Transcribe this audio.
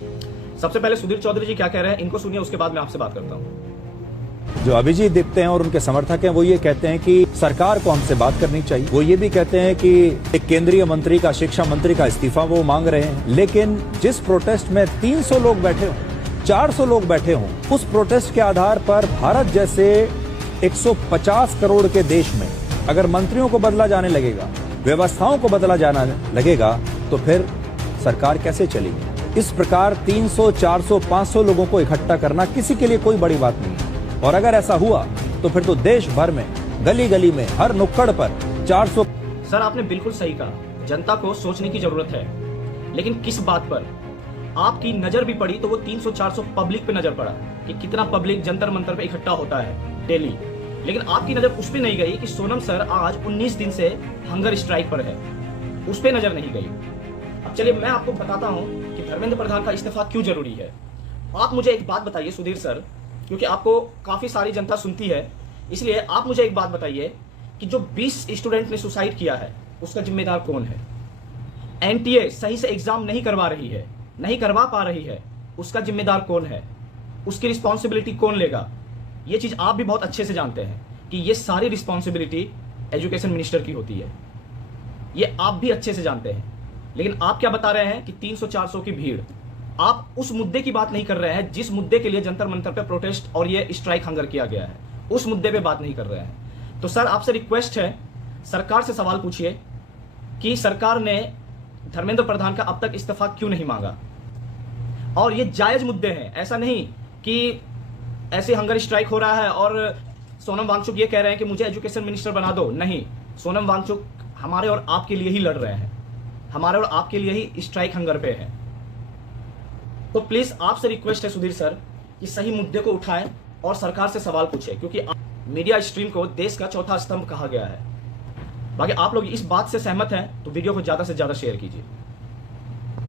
सबसे पहले सुधीर चौधरी जी क्या कह रहे हैं इनको सुनिए, उसके बाद मैं आपसे बात करता हूं। जो अभिजीत दीप्ते हैं और उनके समर्थक हैं वो ये कहते हैं कि सरकार को हमसे बात करनी चाहिए। वो ये भी कहते हैं कि एक केंद्रीय मंत्री का, शिक्षा मंत्री का इस्तीफा वो मांग रहे हैं। लेकिन जिस प्रोटेस्ट में 300 लोग बैठे हों, 400 लोग बैठे हों, उस प्रोटेस्ट के आधार पर भारत जैसे 150 करोड़ के देश में अगर मंत्रियों को बदला जाने लगेगा, व्यवस्थाओं को बदला जाना लगेगा, तो फिर सरकार कैसे चलेगी। इस प्रकार 300, 400, 500 लोगों को इकट्ठा करना किसी के लिए कोई बड़ी बात नहीं है। और अगर ऐसा हुआ तो फिर तो देश भर में, गली गली में, हर नुक्कड़ पर 400। सर आपने बिल्कुल सही कहा, जनता को सोचने की जरूरत है, लेकिन किस बात पर? आपकी नजर भी पड़ी तो वो 300-400 पब्लिक पे नजर पड़ा कि कितना पब्लिक जंतर मंतर पे इकट्ठा होता है डेली। लेकिन आपकी नजर उस पे नहीं गई कि सोनम सर आज 19 दिन से हंगर स्ट्राइक पर है, उस पे नजर नहीं गई। अब चलिए मैं आपको बताता हूं कि धर्मेंद्र प्रधान का इस्तीफा क्यों जरूरी है। आप मुझे एक बात बताइए सुधीर सर, क्योंकि आपको काफी सारी जनता सुनती है, इसलिए आप मुझे एक बात बताइए कि जो 20 स्टूडेंट ने सुसाइड किया है उसका जिम्मेदार कौन है? एनटीए सही से एग्जाम नहीं करवा रही है, नहीं करवा पा रही है, उसका जिम्मेदार कौन है? उसकी रिस्पॉन्सिबिलिटी कौन लेगा? ये चीज आप भी बहुत अच्छे से जानते हैं कि ये सारी रिस्पॉन्सिबिलिटी एजुकेशन मिनिस्टर की होती है, ये आप भी अच्छे से जानते हैं। लेकिन आप क्या बता रहे हैं कि 300-400 की भीड़, आप उस मुद्दे की बात नहीं कर रहे हैं जिस मुद्दे के लिए जंतर मंतर पे प्रोटेस्ट और ये स्ट्राइक हंगर किया गया है, उस मुद्दे पे बात नहीं कर रहे हैं। तो सर आपसे रिक्वेस्ट है, सरकार से सवाल पूछिए कि सरकार ने धर्मेंद्र प्रधान का अब तक इस्तीफा क्यों नहीं मांगा। और ये जायज मुद्दे हैं, ऐसा नहीं कि ऐसे हंगर स्ट्राइक हो रहा है और सोनम वांगचुक ये कह रहे हैं कि मुझे एजुकेशन मिनिस्टर बना दो। नहीं, सोनम वांगचुक हमारे और आपके लिए ही लड़ रहे हैं, हमारे और आपके लिए ही स्ट्राइक हंगर पे है। तो प्लीज आपसे रिक्वेस्ट है सुधीर सर कि सही मुद्दे को उठाएं और सरकार से सवाल पूछें, क्योंकि मीडिया स्ट्रीम को देश का चौथा स्तंभ कहा गया है। बाकी आप लोग इस बात से सहमत हैं तो वीडियो को ज्यादा से ज्यादा शेयर कीजिए।